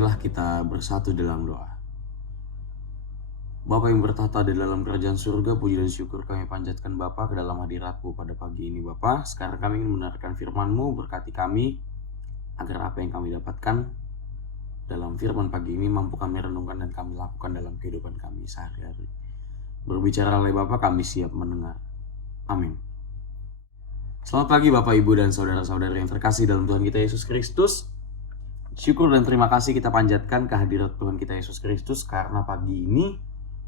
Marilah kita bersatu dalam doa. Bapa yang bertata di dalam kerajaan surga, puji dan syukur kami panjatkan Bapa ke dalam hadirat-Mu pada pagi ini Bapa. Sekarang kami ingin mendengarkan firman-Mu, berkati kami agar apa yang kami dapatkan dalam firman pagi ini mampu kami renungkan dan kami lakukan dalam kehidupan kami sehari-hari. Berbicara oleh Bapa, kami siap mendengar. Amin. Selamat pagi Bapak, Ibu, dan saudara-saudari yang terkasih dalam Tuhan kita Yesus Kristus. Syukur dan terima kasih kita panjatkan kehadirat Tuhan kita Yesus Kristus karena pagi ini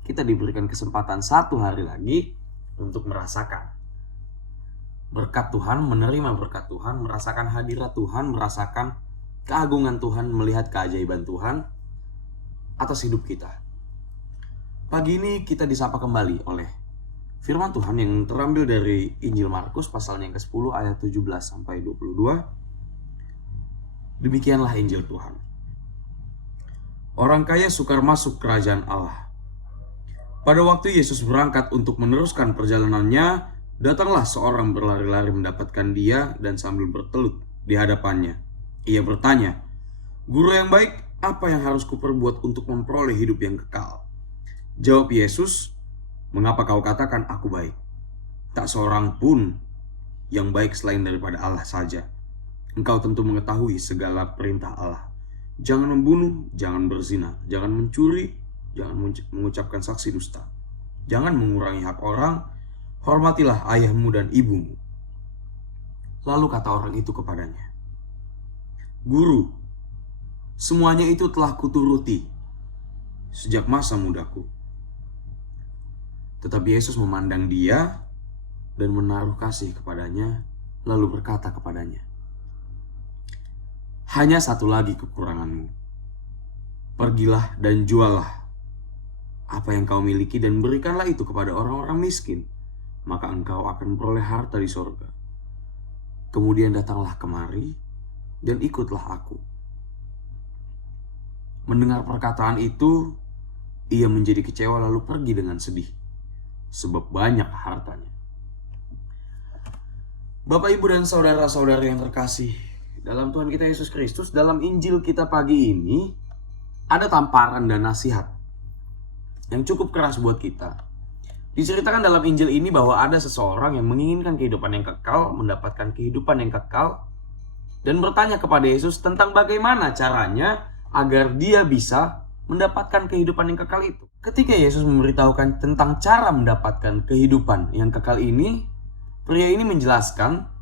kita diberikan kesempatan satu hari lagi untuk merasakan berkat Tuhan, menerima berkat Tuhan, merasakan hadirat Tuhan, merasakan keagungan Tuhan, melihat keajaiban Tuhan atas hidup kita. Pagi ini kita disapa kembali oleh firman Tuhan yang terambil dari Injil Markus pasal yang ke-10 ayat 17 sampai 22. Demikianlah Injil Tuhan. Orang kaya sukar masuk kerajaan Allah. Pada waktu Yesus berangkat untuk meneruskan perjalanannya, datanglah seorang berlari-lari mendapatkan dia dan sambil bertelut di hadapannya. Ia bertanya, "Guru yang baik, apa yang harus kuperbuat untuk memperoleh hidup yang kekal?" Jawab Yesus, "Mengapa kau katakan aku baik? Tak seorang pun yang baik selain daripada Allah saja. Engkau tentu mengetahui segala perintah Allah. Jangan membunuh, jangan berzina, jangan mencuri, jangan mengucapkan saksi dusta. Jangan mengurangi hak orang, hormatilah ayahmu dan ibumu." Lalu kata orang itu kepadanya, "Guru, semuanya itu telah kuturuti sejak masa mudaku." Tetapi Yesus memandang dia dan menaruh kasih kepadanya, lalu berkata kepadanya, "Hanya satu lagi kekuranganmu. Pergilah dan juallah apa yang kau miliki dan berikanlah itu kepada orang-orang miskin, maka engkau akan memperoleh harta di sorga. Kemudian datanglah kemari dan ikutlah aku." Mendengar perkataan itu, ia menjadi kecewa lalu pergi dengan sedih, sebab banyak hartanya. Bapak, Ibu, dan saudara-saudari yang terkasih dalam Tuhan kita Yesus Kristus, dalam Injil kita pagi ini ada tamparan dan nasihat yang cukup keras buat kita. Diceritakan dalam Injil ini bahwa ada seseorang yang menginginkan kehidupan yang kekal, mendapatkan kehidupan yang kekal, dan bertanya kepada Yesus tentang bagaimana caranya agar dia bisa mendapatkan kehidupan yang kekal itu. Ketika Yesus memberitahukan tentang cara mendapatkan kehidupan yang kekal ini, pria ini menjelaskan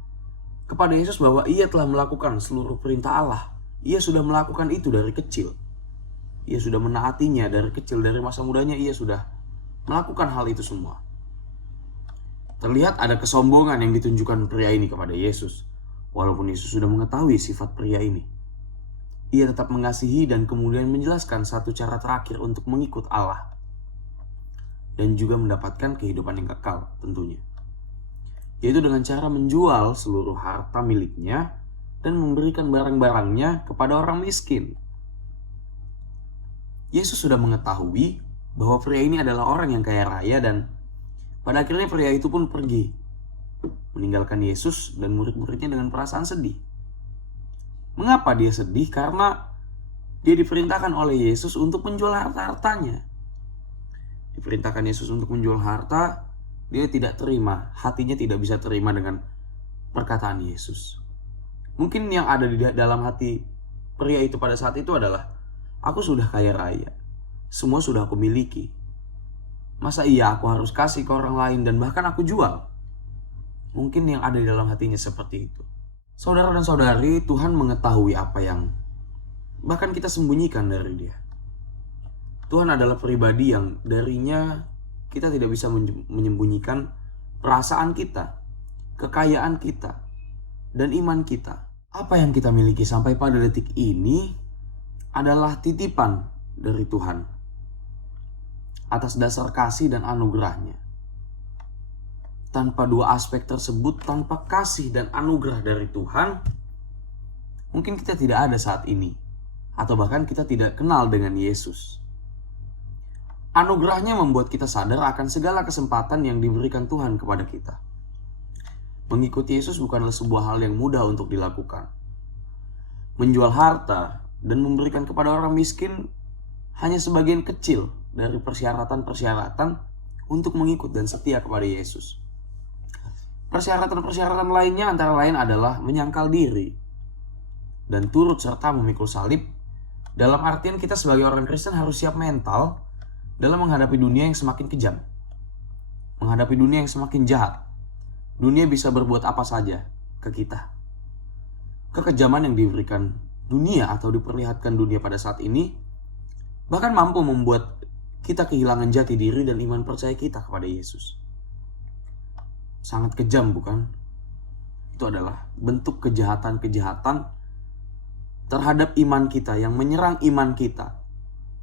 kepada Yesus bahwa ia telah melakukan seluruh perintah Allah. Ia sudah melakukan itu dari kecil. Ia sudah menaatinya dari kecil, dari masa mudanya ia sudah melakukan hal itu semua. Terlihat ada kesombongan yang ditunjukkan pria ini kepada Yesus. Walaupun Yesus sudah mengetahui sifat pria ini, ia tetap mengasihi dan kemudian menjelaskan satu cara terakhir untuk mengikut Allah dan juga mendapatkan kehidupan yang kekal tentunya, yaitu dengan cara menjual seluruh harta miliknya dan memberikan barang-barangnya kepada orang miskin. Yesus sudah mengetahui bahwa pria ini adalah orang yang kaya raya dan pada akhirnya pria itu pun pergi, meninggalkan Yesus dan murid-muridnya dengan perasaan sedih. Mengapa dia sedih? Karena dia diperintahkan oleh Yesus untuk menjual harta-hartanya. Diperintahkan Yesus untuk menjual harta, dia tidak terima, hatinya tidak bisa terima dengan perkataan Yesus. Mungkin yang ada di dalam hati pria itu pada saat itu adalah, "Aku sudah kaya raya, semua sudah aku miliki. Masa iya aku harus kasih ke orang lain dan bahkan aku jual?" Mungkin yang ada di dalam hatinya seperti itu. Saudara dan saudari, Tuhan mengetahui apa yang bahkan kita sembunyikan dari dia. Tuhan adalah pribadi yang darinya kita tidak bisa menyembunyikan perasaan kita, kekayaan kita, dan iman kita. Apa yang kita miliki sampai pada detik ini adalah titipan dari Tuhan atas dasar kasih dan anugerahnya. Tanpa dua aspek tersebut, tanpa kasih dan anugerah dari Tuhan, mungkin kita tidak ada saat ini, atau bahkan kita tidak kenal dengan Yesus. Anugerahnya membuat kita sadar akan segala kesempatan yang diberikan Tuhan kepada kita. Mengikuti Yesus bukanlah sebuah hal yang mudah untuk dilakukan. Menjual harta, dan memberikan kepada orang miskin hanya sebagian kecil dari persyaratan-persyaratan untuk mengikut dan setia kepada Yesus. Persyaratan-persyaratan lainnya antara lain adalah menyangkal diri dan turut serta memikul salib. Dalam artian kita sebagai orang Kristen harus siap mental dalam menghadapi dunia yang semakin kejam, menghadapi dunia yang semakin jahat. Dunia bisa berbuat apa saja ke kita. Kekejaman yang diberikan dunia atau diperlihatkan dunia pada saat ini bahkan mampu membuat kita kehilangan jati diri dan iman percaya kita kepada Yesus. Sangat kejam, bukan? Itu adalah bentuk kejahatan-kejahatan terhadap iman kita yang menyerang iman kita,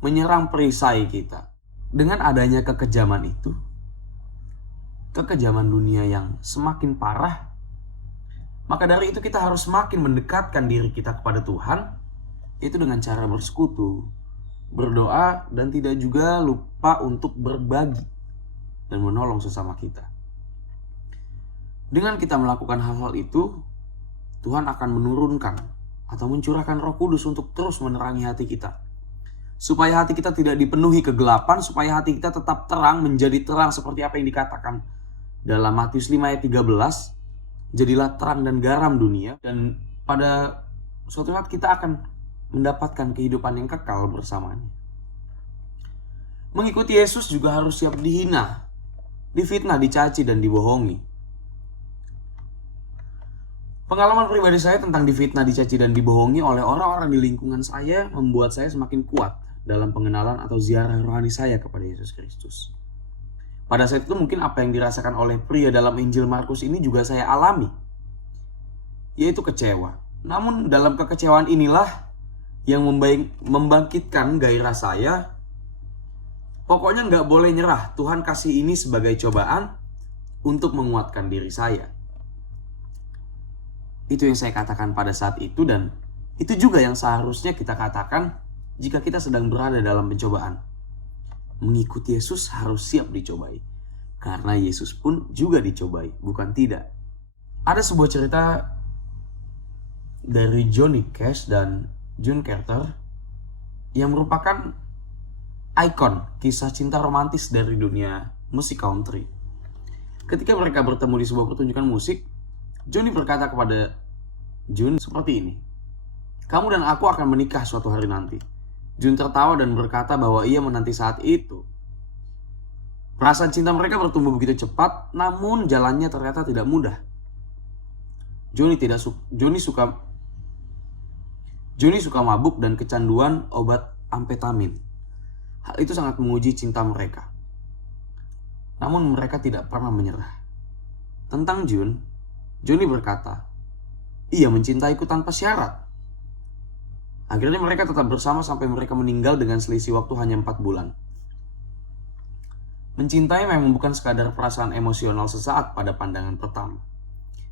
menyerang perisai kita. Dengan adanya kekejaman itu, kekejaman dunia yang semakin parah, maka dari itu kita harus semakin mendekatkan diri kita kepada Tuhan, yaitu dengan cara bersekutu, berdoa, dan tidak juga lupa untuk berbagi dan menolong sesama kita. Dengan kita melakukan hal-hal itu, Tuhan akan menurunkan atau mencurahkan Roh Kudus untuk terus menerangi hati kita, supaya hati kita tidak dipenuhi kegelapan, supaya hati kita tetap terang, menjadi terang seperti apa yang dikatakan dalam Matius 5 ayat 13, jadilah terang dan garam dunia, dan pada suatu saat kita akan mendapatkan kehidupan yang kekal bersamanya. Mengikuti Yesus juga harus siap dihina, difitnah, dicaci, dan dibohongi. Pengalaman pribadi saya tentang difitnah, dicaci, dan dibohongi oleh orang-orang di lingkungan saya membuat saya semakin kuat dalam pengenalan atau ziarah rohani saya kepada Yesus Kristus. Pada saat itu mungkin apa yang dirasakan oleh pria dalam Injil Markus ini juga saya alami, yaitu kecewa. Namun dalam kekecewaan inilah yang membangkitkan gairah saya. Pokoknya nggak boleh nyerah. Tuhan kasih ini sebagai cobaan untuk menguatkan diri saya. Itu yang saya katakan pada saat itu, dan itu juga yang seharusnya kita katakan jika kita sedang berada dalam pencobaan. Mengikuti Yesus harus siap dicobai, karena Yesus pun juga dicobai, bukan tidak. Ada sebuah cerita dari Johnny Cash dan June Carter yang merupakan ikon kisah cinta romantis dari dunia musik country. Ketika mereka bertemu di sebuah pertunjukan musik, Johnny berkata kepada June seperti ini, "Kamu dan aku akan menikah suatu hari nanti." June tertawa dan berkata bahwa ia menanti saat itu. Perasaan cinta mereka bertumbuh begitu cepat, namun jalannya ternyata tidak mudah. Johnny suka mabuk dan kecanduan obat amfetamin. Hal itu sangat menguji cinta mereka. Namun mereka tidak pernah menyerah. Tentang Johnny berkata, ia mencintaiku tanpa syarat. Akhirnya mereka tetap bersama sampai mereka meninggal dengan selisih waktu hanya 4 bulan. Mencintai memang bukan sekadar perasaan emosional sesaat pada pandangan pertama.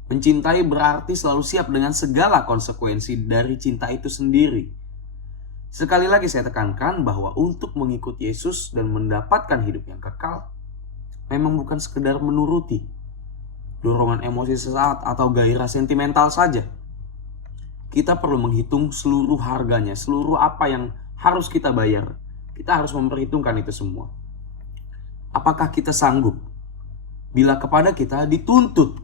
Mencintai berarti selalu siap dengan segala konsekuensi dari cinta itu sendiri. Sekali lagi saya tekankan bahwa untuk mengikuti Yesus dan mendapatkan hidup yang kekal, memang bukan sekedar menuruti dorongan emosi sesaat atau gairah sentimental saja. Kita perlu menghitung seluruh harganya, seluruh apa yang harus kita bayar. Kita harus memperhitungkan itu semua. Apakah kita sanggup bila kepada kita dituntut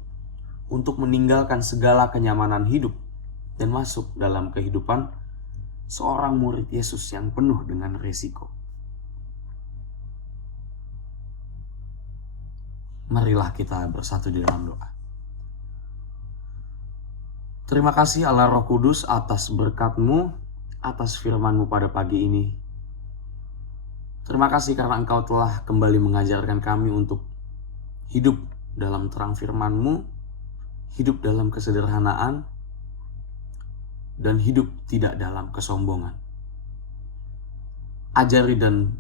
untuk meninggalkan segala kenyamanan hidup dan masuk dalam kehidupan seorang murid Yesus yang penuh dengan risiko? Marilah kita bersatu di dalam doa. Terima kasih Allah Roh Kudus atas berkat-Mu, atas firman-Mu pada pagi ini. Terima kasih karena Engkau telah kembali mengajarkan kami untuk hidup dalam terang firman-Mu, hidup dalam kesederhanaan, dan hidup tidak dalam kesombongan. Ajari dan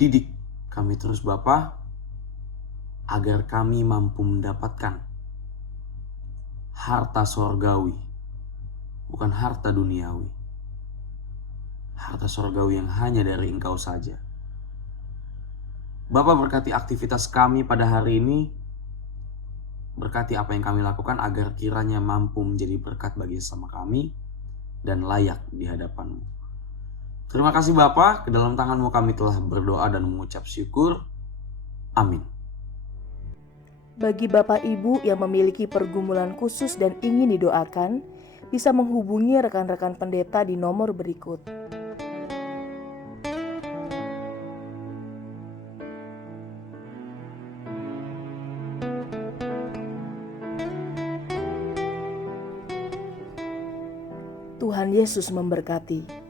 didik kami terus Bapa, agar kami mampu mendapatkan harta sorgawi, bukan harta duniawi. Harta sorgawi yang hanya dari Engkau saja. Bapa, berkati aktivitas kami pada hari ini. Berkati apa yang kami lakukan agar kiranya mampu menjadi berkat bagi sesama kami. dan layak di hadapan-Mu. Terima kasih Bapa, ke dalam tangan-Mu kami telah berdoa dan mengucap syukur. Amin. Bagi Bapak Ibu yang memiliki pergumulan khusus dan ingin didoakan, bisa menghubungi rekan-rekan pendeta di nomor berikut. Tuhan Yesus memberkati.